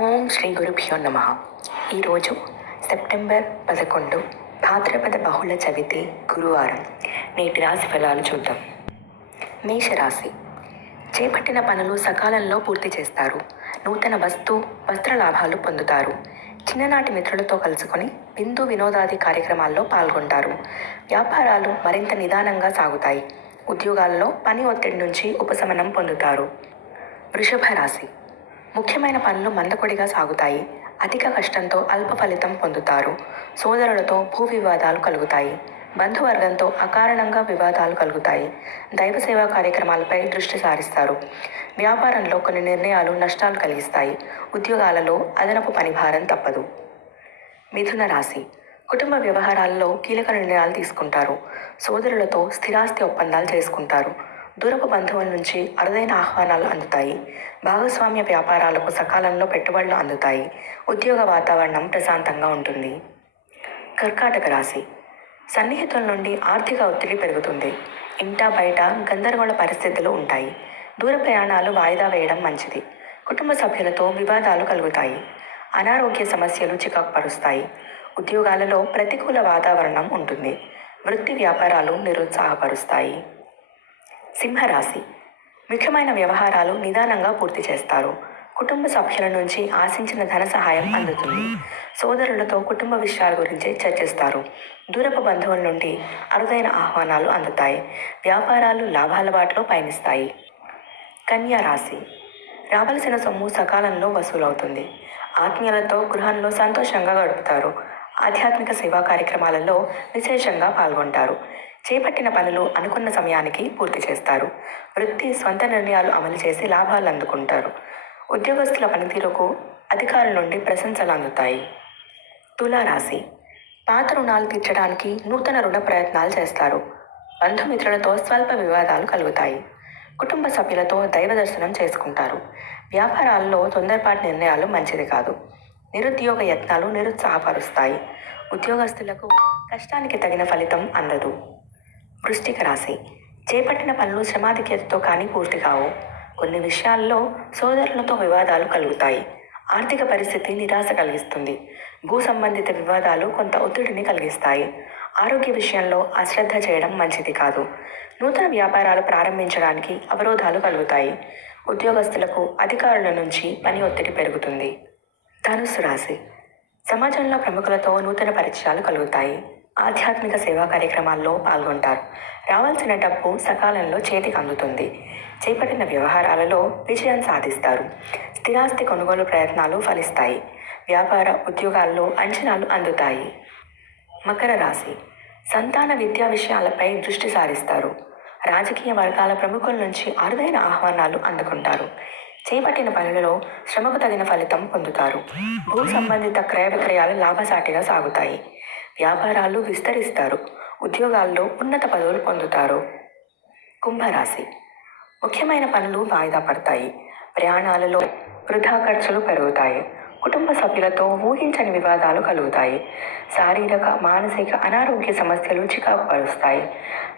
ఓం శ్రీ గురుభ్యో నమ. ఈరోజు సెప్టెంబర్ 11 భాద్రపద బహుళ చవితి గురువారం. నేటి రాశి ఫలాలు చూద్దాం. మేషరాశి. చేపట్టిన పనులు సకాలంలో పూర్తి చేస్తారు. నూతన వస్త్ర లాభాలు పొందుతారు. చిన్ననాటి మిత్రులతో కలుసుకొని విందు వినోదాది కార్యక్రమాల్లో పాల్గొంటారు. వ్యాపారాలు మరింత నిదానంగా సాగుతాయి. ఉద్యోగాల్లో పని ఒత్తిడి నుంచి ఉపశమనం పొందుతారు. వృషభ రాశి. ముఖ్యమైన పనులు మందకొడిగా సాగుతాయి. అధిక కష్టంతో అల్ప ఫలితం పొందుతారు. సోదరులతో భూ వివాదాలు కలుగుతాయి. బంధువర్గంతో అకారణంగా వివాదాలు కలుగుతాయి. దైవ సేవా కార్యక్రమాలపై దృష్టి సారిస్తారు. వ్యాపారంలో కొన్ని నిర్ణయాలు నష్టాలు కలిగిస్తాయి. ఉద్యోగాలలో అదనపు పనిభారం తప్పదు. మిథున రాశి. కుటుంబ వ్యవహారాల్లో కీలక నిర్ణయాలు తీసుకుంటారు. సోదరులతో స్థిరాస్తి ఒప్పందాలు చేసుకుంటారు. దూరపు బంధువుల నుంచి అరుదైన ఆహ్వానాలు అందుతాయి. భాగస్వామ్య వ్యాపారాలకు సకాలంలో పెట్టుబడులు అందుతాయి. ఉద్యోగ వాతావరణం ప్రశాంతంగా ఉంటుంది. కర్కాటక రాశి. సన్నిహితుల నుండి ఆర్థిక ఒత్తిడి పెరుగుతుంది. ఇంటా బయట గందరగోళ పరిస్థితులు ఉంటాయి. దూర ప్రయాణాలు వాయిదా వేయడం మంచిది. కుటుంబ సభ్యులతో వివాదాలు కలుగుతాయి. అనారోగ్య సమస్యలు చికాకు పరుస్తాయి. ఉద్యోగాలలో ప్రతికూల వాతావరణం ఉంటుంది. వృత్తి వ్యాపారాలు నిరుత్సాహపరుస్తాయి. సింహరాశి. ముఖ్యమైన వ్యవహారాలు నిదానంగా పూర్తి చేస్తారు. కుటుంబ సభ్యుల నుంచి ఆశించిన ధన సహాయం అందుతుంది. సోదరులతో కుటుంబ విషయాల గురించి చర్చిస్తారు. దూరపు బంధువుల నుండి అరుదైన ఆహ్వానాలు అందుతాయి. వ్యాపారాలు లాభాల బాటలో పయనిస్తాయి. కన్యా రాశి. రావలసిన సొమ్ము సకాలంలో వసూలవుతుంది. ఆత్మీయులతో గృహంలో సంతోషంగా గడుపుతారు. ఆధ్యాత్మిక సేవా కార్యక్రమాలలో విశేషంగా పాల్గొంటారు. చేపట్టిన పనులు అనుకున్న సమయానికి పూర్తి చేస్తారు. వృత్తి స్వంత నిర్ణయాలు అమలు చేసి లాభాలు అందుకుంటారు. ఉద్యోగస్తుల పనితీరుకు అధికారుల నుండి ప్రశంసలు అందుతాయి. తులారాశి. పాత రుణాలు తీర్చడానికి నూతన రుణ ప్రయత్నాలు చేస్తారు. బంధుమిత్రులతో స్వల్ప వివాదాలు కలుగుతాయి. కుటుంబ సభ్యులతో దైవ దర్శనం చేసుకుంటారు. వ్యాపారాల్లో తొందరపాటు నిర్ణయాలు మంచిది కాదు. నిరుద్యోగ యత్నాలు నిరుత్సాహపరుస్తాయి. ఉద్యోగస్తులకు కష్టానికి తగిన ఫలితం అందదు. వృశ్చిక రాశి. చేపట్టిన పనులు శ్రమాధిక్యతతో కానీ పూర్తి కావు. కొన్ని విషయాల్లో సోదరులతో వివాదాలు కలుగుతాయి. ఆర్థిక పరిస్థితి నిరాశ కలిగిస్తుంది. భూ సంబంధిత వివాదాలు కొంత ఒత్తిడిని కలిగిస్తాయి. ఆరోగ్య విషయంలో అశ్రద్ధ చేయడం మంచిది కాదు. నూతన వ్యాపారాలు ప్రారంభించడానికి అవరోధాలు కలుగుతాయి. ఉద్యోగస్తులకు అధికారుల నుంచి పని ఒత్తిడి పెరుగుతుంది. ధనుస్సు రాశి. సమాజంలో ప్రముఖులతో నూతన పరిచయాలు కలుగుతాయి. ఆధ్యాత్మిక సేవా కార్యక్రమాల్లో పాల్గొంటారు. రావాల్సిన డబ్బు సకాలంలో చేతికి అందుతుంది. చేపట్టిన వ్యవహారాలలో విజయం సాధిస్తారు. స్థిరాస్తి కొనుగోలు ప్రయత్నాలు ఫలిస్తాయి. వ్యాపార ఉద్యోగాల్లో అంచనాలు అందుతాయి. మకర రాశి. సంతాన విద్యా విషయాలపై దృష్టి సారిస్తారు. రాజకీయ వర్గాల ప్రముఖుల నుంచి అరుదైన ఆహ్వానాలు అందుకుంటారు. చేపట్టిన పనులలో శ్రమకు తగిన ఫలితం పొందుతారు. భూ సంబంధిత క్రయ విక్రయాలు లాభసాటిగా సాగుతాయి. వ్యాపారాలు విస్తరిస్తారు. ఉద్యోగాల్లో ఉన్నత పదవులు పొందుతారు. కుంభరాశి. ముఖ్యమైన పనులు వాయిదా పడతాయి. ప్రయాణాలలో వృధా ఖర్చులు పెరుగుతాయి. కుటుంబ సభ్యులతో ఊహించని వివాదాలు కలుగుతాయి. శారీరక మానసిక అనారోగ్య సమస్యలు చికాకు పరుస్తాయి.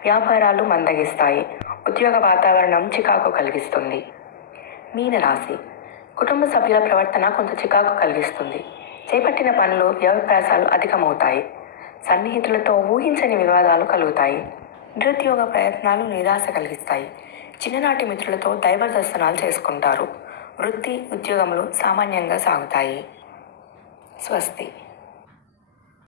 వ్యాపారాలు మందగిస్తాయి. ఉద్యోగ వాతావరణం చికాకు కలిగిస్తుంది. మీనరాశి. కుటుంబ సభ్యుల ప్రవర్తన కొంత చికాకు కలిగిస్తుంది. చేపట్టిన పనులు వ్యవకాశాలు అధికమవుతాయి. సన్నిహితులతో ఊహించని వివాదాలు కలుగుతాయి. నిరుద్యోగ ప్రయత్నాలు నిరాశ కలిగిస్తాయి. చిన్ననాటి మిత్రులతో దైవ దర్శనాలు చేసుకుంటారు. వృత్తి ఉద్యోగములు సామాన్యంగా సాగుతాయి. స్వస్తి.